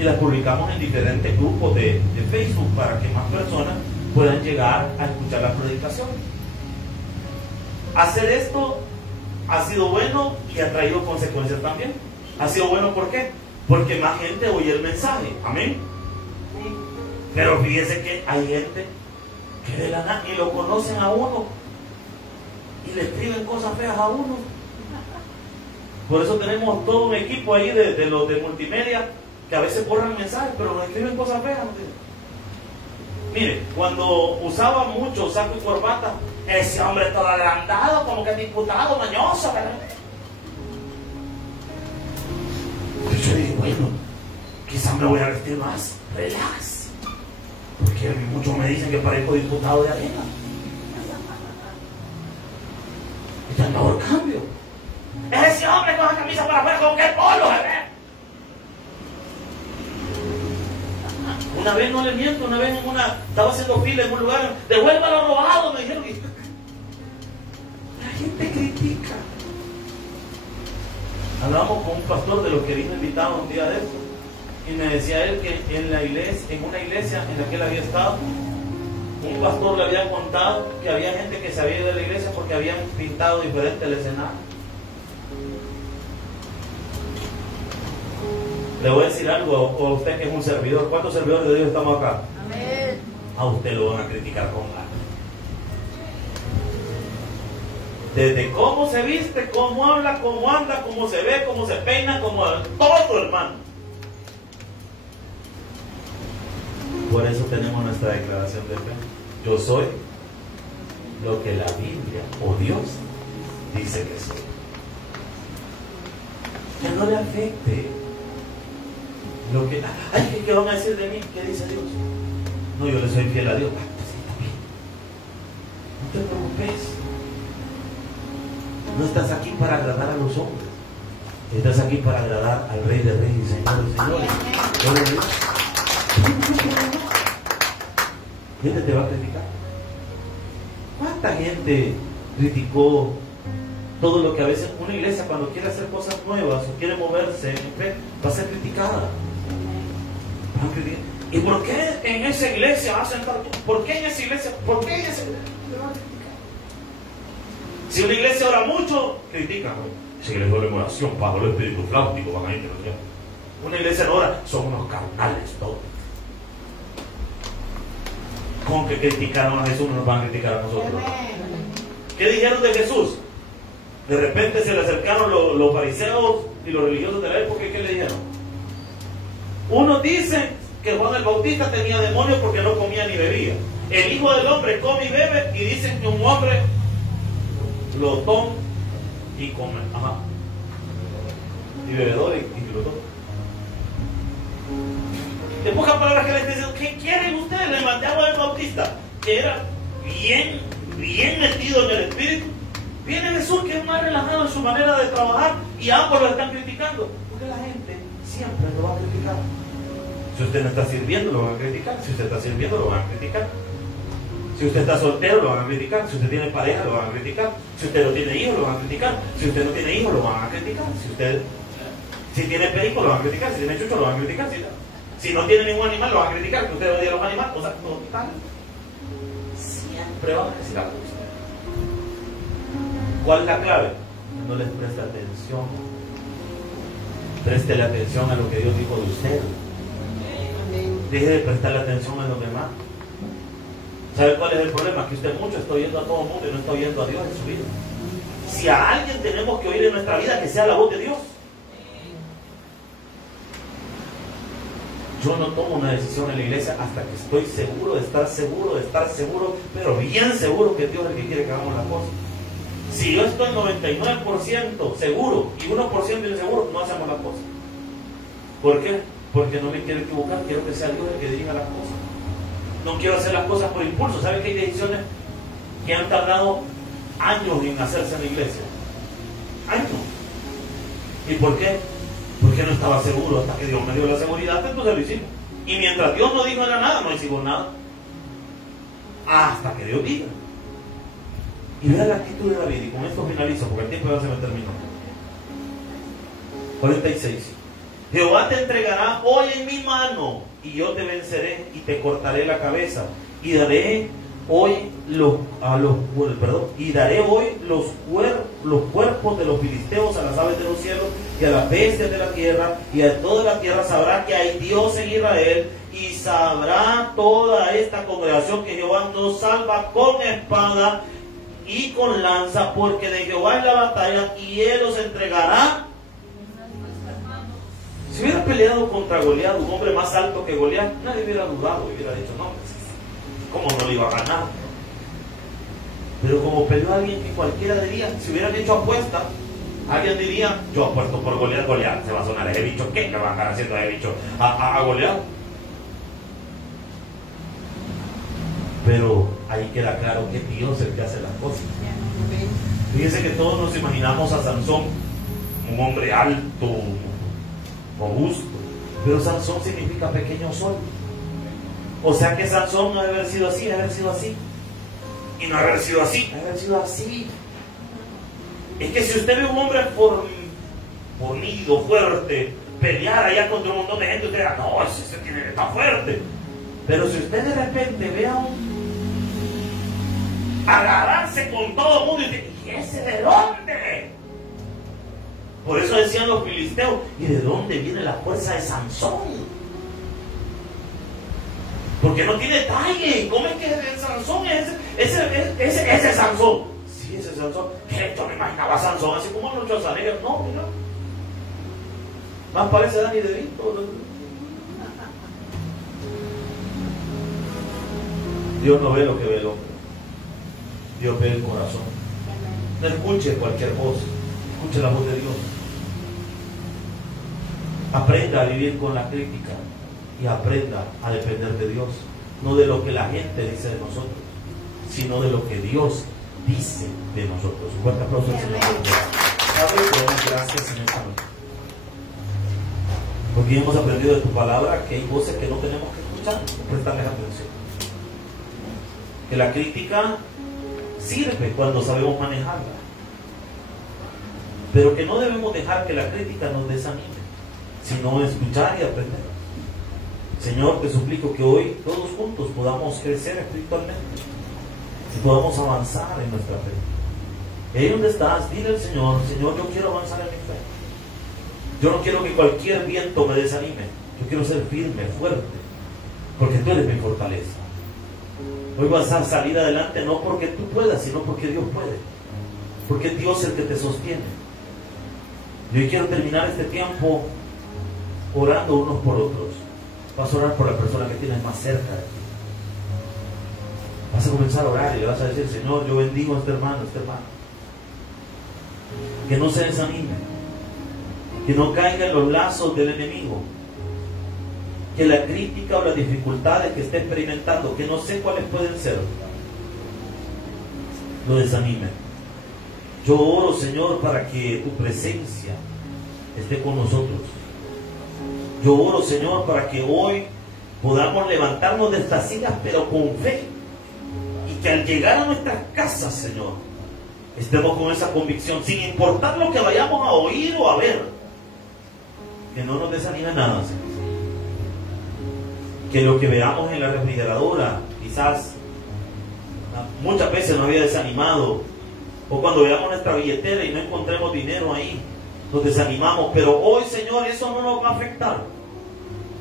y las publicamos en diferentes grupos de Facebook para que más personas puedan llegar a escuchar las predicaciones. Hacer esto ha sido bueno y ha traído consecuencias también. Ha sido bueno, ¿por qué? Porque más gente oye el mensaje. Amén. Pero fíjese que hay gente que de la nada ni lo conocen a uno y le escriben cosas feas a uno. Por eso tenemos todo un equipo ahí de los de multimedia que a veces borran mensajes, pero nos escriben cosas feas. Mire, cuando usaba mucho saco y corbata, ese hombre todo adelantado, como que es diputado, mañoso, ¿verdad? Yo dije, bueno, quizás me voy a vestir más relax, porque muchos me dicen que parezco diputado de arena. Y ya mejor cambio. Es ese hombre con la camisa para afuera como que polo, ¿verdad? Una vez, no le miento, una vez estaba haciendo fila en un lugar, devuelva lo robado, me dijeron. La gente critica. Hablábamos con un pastor de los que vino invitado un día de eso, y me decía él que en una iglesia en la que él había estado, un pastor le había contado que había gente que se había ido de la iglesia porque habían pintado diferente el escenario. Le voy a decir algo a usted que es un servidor. ¿Cuántos servidores de Dios estamos acá? Amén. A usted lo van a criticar con ganas. Desde cómo se viste, cómo habla, cómo anda, cómo se ve, cómo se peina, cómo todo, hermano. Por eso tenemos nuestra declaración de fe. Yo soy lo que la Biblia o Dios dice que soy. Que no le afecte lo que... Ay, ¿qué van a decir de mí? ¿Qué dice Dios? No, yo le soy fiel a Dios. Ah, pues sí, está bien. No te preocupes. No estás aquí para agradar a los hombres. Estás aquí para agradar al Rey de Reyes y Señor de Señores. gente te va a criticar. ¿Cuánta gente criticó todo lo que a veces una iglesia cuando quiere hacer cosas nuevas o quiere moverse en fe va a ser criticada? ¿Y por qué en esa iglesia hacen tanto? ¿Por qué en esa iglesia? ¿Por qué en esa iglesia? Le van a criticar. Si una iglesia ora mucho, critican. Si la iglesia ora en oración, bajo los espíritus fláuticos van a ir. Una iglesia no ora, son unos carnales todos. Con que criticaron a Jesús, no nos van a criticar a nosotros. ¿Qué dijeron de Jesús? De repente se le acercaron los fariseos y los religiosos de la época. ¿Qué le dijeron? Unos dicen que Juan el Bautista tenía demonios porque no comía ni bebía. El Hijo del Hombre come y bebe, y dicen que un hombre glotón y come. Ajá. Y bebedor y glotón. En pocas palabras, que les dicen, ¿qué quieren ustedes? Le mandé a Juan el Bautista, que era bien metido en el espíritu. Viene Jesús, que es más relajado en su manera de trabajar, y ambos lo están criticando. Porque la gente siempre lo va a criticar. Si usted no está sirviendo, lo van a criticar. Si usted está sirviendo, lo van a criticar. Si usted está soltero, lo van a criticar. Si usted tiene pareja, lo van a criticar. Si usted no tiene hijos, lo van a criticar. Si usted no tiene hijos, lo van a criticar. Si tiene perico, lo van a criticar. Si tiene chucho, lo van a criticar. Si no tiene ningún animal, lo van a criticar. Que usted odia a los animales. O sea, total. Siempre van a decir algo. ¿Cuál es la clave? No les preste atención. Préstele atención a lo que Dios dijo de usted. Deje de prestarle atención a los demás. ¿Sabe cuál es el problema? Que usted mucho está oyendo a todo el mundo y no está oyendo a Dios en su vida. Si a alguien tenemos que oír en nuestra vida, que sea la voz de Dios. Yo no tomo una decisión en la iglesia hasta que estoy seguro de estar seguro, pero bien seguro que Dios es el que quiere que hagamos las cosas. Si yo estoy 99% seguro y 1% inseguro, no hacemos las cosas. ¿Por qué? Porque no me quiero equivocar, quiero que sea Dios el que dirija las cosas. No quiero hacer las cosas por impulso. ¿Sabe que hay decisiones que han tardado años en hacerse en la iglesia? Años. ¿Y por qué? Porque no estaba seguro hasta que Dios me dio la seguridad, entonces lo hicimos. Y mientras Dios no dijo nada, no hicimos nada. Hasta que Dios diga. Y vea la actitud de David, y con esto finalizo, porque el tiempo ya se me terminó. 46. Jehová te entregará hoy en mi mano, y yo te venceré y te cortaré la cabeza, y daré hoy los cuerpos de los filisteos a las aves de los cielos y a las bestias de la tierra, y a toda la tierra sabrá que hay Dios en Israel, y sabrá toda esta congregación que Jehová nos salva con espada y con lanza, porque de Jehová es la batalla y Él los entregará. Si hubiera peleado contra Goliat, un hombre más alto que Goliat, nadie hubiera dudado y hubiera dicho, no, ¿cómo no le iba a ganar? Pero como peleó a alguien que cualquiera diría, si hubieran hecho apuesta, alguien diría, yo apuesto por Goliat, Goliat se va a sonar ese bicho, ¿qué va a estar haciendo ese bicho a Goliat? Pero ahí queda claro que Dios es el que hace las cosas. Fíjense que todos nos imaginamos a Sansón, un hombre alto, robusto, pero Sansón significa pequeño sol. O sea que Sansón no debe haber sido así, debe haber sido así. Y no haber sido así, debe haber sido así. Es que si usted ve un hombre fornido, fuerte, pelear allá contra un montón de gente, usted dirá, no, ese está fuerte. Pero si usted de repente ve a un agarrarse con todo el mundo y dice, ¿y ese de dónde? Por eso decían los filisteos, ¿y de dónde viene la fuerza de Sansón? Porque no tiene talle. ¿Cómo es que el Sansón es ese Sansón? Sí, ese Sansón. ¿Qué? Yo me imaginaba a Sansón así como los Schwarzenegger. No, mira. Más parece Danny DeVito. Dios no ve lo que ve el hombre. Dios ve el corazón. No escuche cualquier voz. Escuche la voz de Dios. Aprenda a vivir con la crítica y aprenda a depender de Dios. No de lo que la gente dice de nosotros, sino de lo que Dios dice de nosotros. Un fuerte aplauso al Señor. Padre, te damos gracias en esta noche. Porque hemos aprendido de tu palabra que hay voces que no tenemos que escuchar. Prestarles atención. que la crítica sirve cuando sabemos manejarla, pero que no debemos dejar que la crítica nos desanime, sino escuchar y aprender. Señor, te suplico que hoy todos juntos podamos crecer espiritualmente y podamos avanzar en nuestra fe. Y ahí donde estás, dile al Señor: Señor, yo quiero avanzar en mi fe. Yo no quiero que cualquier viento me desanime. Yo quiero ser firme, fuerte, porque tú eres mi fortaleza. Hoy vas a salir adelante no porque tú puedas, sino porque Dios puede, porque es Dios el que te sostiene. Y hoy quiero terminar este tiempo orando unos por otros. Vas a orar por la persona que tienes más cerca de ti. Vas a comenzar a orar y le vas a decir: Señor, yo bendigo a este hermano, que no se desanime, que no caiga en los lazos del enemigo, que la crítica o las dificultades que esté experimentando, que no sé cuáles pueden ser, lo desanime. Yo oro, Señor, para que tu presencia esté con nosotros. Yo oro, Señor, para que hoy podamos levantarnos de estas sillas, pero con fe, y que al llegar a nuestras casas, Señor, estemos con esa convicción, sin importar lo que vayamos a oír o a ver, que no nos desanime nada, Señor. Que lo que veamos en la refrigeradora quizás muchas veces nos había desanimado, o cuando veamos nuestra billetera y no encontremos dinero ahí, nos desanimamos. Pero hoy, Señor, eso no nos va a afectar,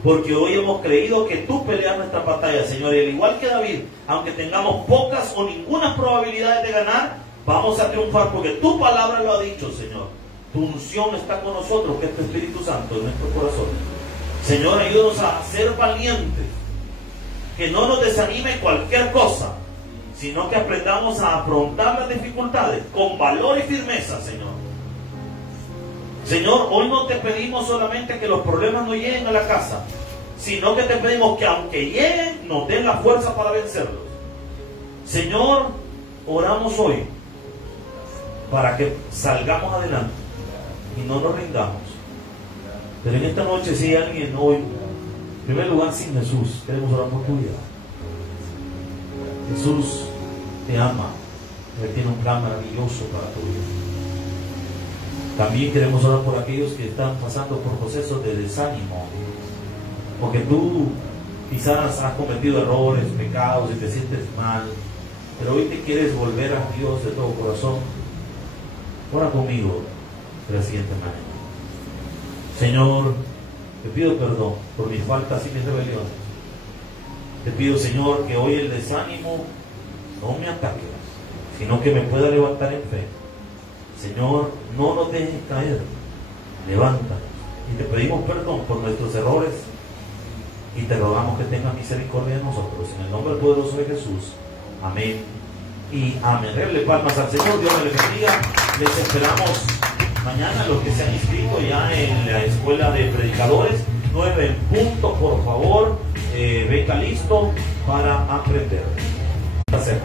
porque hoy hemos creído que tú peleas nuestra batalla, Señor. Y al igual que David, aunque tengamos pocas o ninguna probabilidad de ganar, vamos a triunfar, porque tu palabra lo ha dicho, Señor. Tu unción está con nosotros, que es tu Espíritu Santo en nuestro corazón. Señor, ayúdanos a ser valientes, que no nos desanime cualquier cosa, sino que aprendamos a afrontar las dificultades con valor y firmeza, Señor. Señor, hoy no te pedimos solamente que los problemas no lleguen a la casa, sino que te pedimos que aunque lleguen, nos den la fuerza para vencerlos. Señor, oramos hoy para que salgamos adelante y no nos rindamos. Pero en esta noche, si hay alguien hoy, en primer lugar, sin Jesús, queremos orar por tu vida. Jesús te ama, Él tiene un plan maravilloso para tu vida. También queremos orar por aquellos que están pasando por procesos de desánimo, porque tú quizás has cometido errores, pecados y te sientes mal, pero hoy te quieres volver a Dios de todo corazón. Ora conmigo de la siguiente manera: Señor, te pido perdón por mis faltas y mis rebeliones. Te pido, Señor, que hoy el desánimo no me ataque, sino que me pueda levantar en fe. Señor, no nos dejes caer, levántanos. Y te pedimos perdón por nuestros errores y te rogamos que tengas misericordia de nosotros. En el nombre poderoso de Jesús. Amén y amén. Denle palmas al Señor. Dios les bendiga. Les esperamos mañana los que se han inscrito ya en la escuela de predicadores. 9 en punto, por favor. Venga listo para aprender. Gracias.